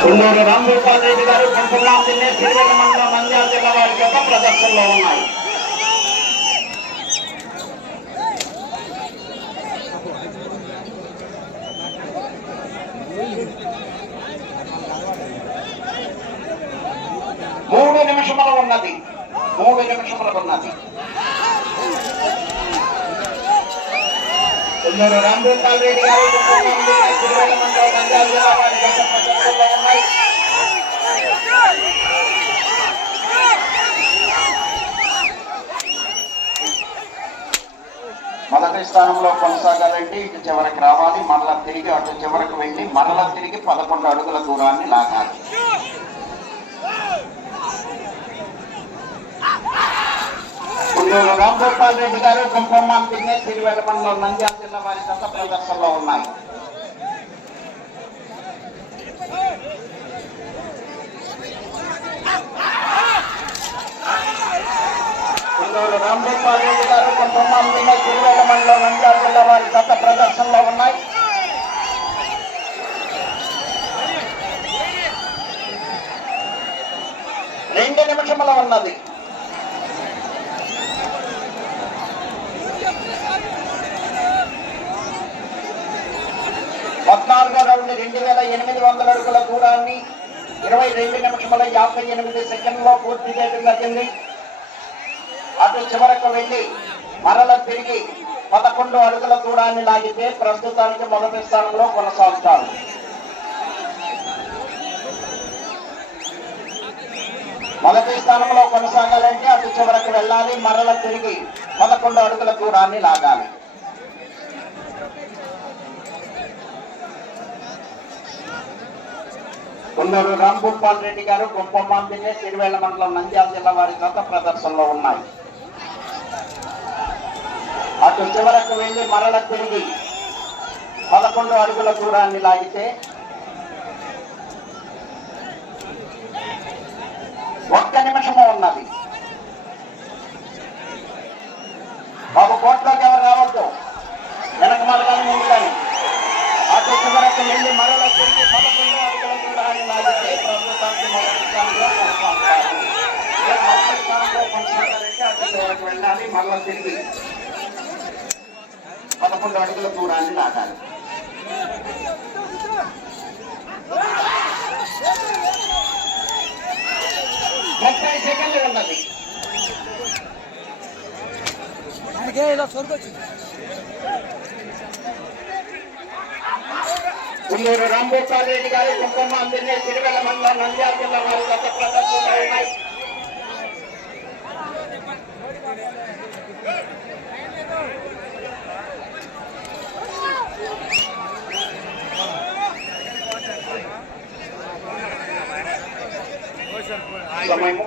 కొండూరు రామగోపాల్ రెడ్డి గారు పంపులాం జిల్లా సిరివెల్ల మండలం నంద్యాల జిల్లా వారి యొక్క ప్రదర్శనలో ఉన్నాయి మూడు నిమిషములు ఉన్నది మూడు నిమిషములు ఉన్నది కొందరు రామగోపాల్ రెడ్డి గారు పంపులాం జిల్లా సిరివెల్ల మండలం నంద్యాల జిల్లా మొదటి స్థానంలో కొనసాగాలంటే ఇటు చివరికి రావాలి. మరలా తిరిగి అటు చివరకు వెళ్ళి మరలా తిరిగి పదకొండు అడుగుల దూరాన్ని లాగాలి. కుండూరు రాంగోపాల్ రెడ్డి గారు కుంభమ్మ తిన్నే తిరువెల్ల మండలం నంద్యాల జిల్లా వారి గత ప్రదర్శనలో ఉన్నాయి. రామ్గోపాల్ రెడ్డి గారు కుంభమ్మ తిన్నే తిరువెల్ల మండలం నంద్యాల జిల్లా వారి గత ప్రదర్శనలో ఉన్నాయి. రెండు నిమిషముల ఉన్నది. పద్నాలుగో రెండు వేల ఎనిమిది వందల అడుగుల దూరాన్ని ఇరవై రెండు నిమిషముల యాభై ఎనిమిది సెకండ్లో పూర్తి చేయడం జరిగింది. అటు చివరకు వెళ్ళి మరల తిరిగి పదకొండు అడుగుల దూరాన్ని లాగితే ప్రస్తుతానికి మొదటి స్థానంలో కొనసాగుతారు. మొదటి స్థానంలో కొనసాగాలంటే అటు చివరకు వెళ్ళాలి మరల తిరిగి పదకొండు అడుగుల దూరాన్ని లాగాలి. కొందరు రాంగోపాల్ రెడ్డి గారు గొప్ప గొప్పమ్మందినే సిరివేళ్ళ మండలం నంద్యాల జిల్లా వారి గత ప్రదర్శనలో ఉన్నాయి. అటు చివరకు వెళ్ళి మరల తిరిగి పదకొండు అడుగుల దూరాన్ని లాగితే ఒక్క నిమిషము ఉన్నది. బాబు కోట్లోకి ఎవరు రావద్దు. వెనక మరగానే ముందు కానీ అటు చివరకు వెళ్ళి మరల తిరిగి పదకొండు అడుగుల దూరాన్ని లాగితే ప్రస్తుతానికి మొదటి స్థానంలో కొనసాగుతారు. ఇక మొదటి స్థానంలో అక్షాక్షరాలకు వెళ్ళాలి మరలా తిరిగి పదకొండు అడుగుల దూరాన్ని దాటాలి. ముప్పై సెకండ్లు ఉన్నది. ఉల్లూరు రాంబో కాలేజీ గారి కుటుంబాన్ని తిరిగి మండలం నంద్యాల జిల్లా వారి గత ప్రదర్శన Ay, Somos.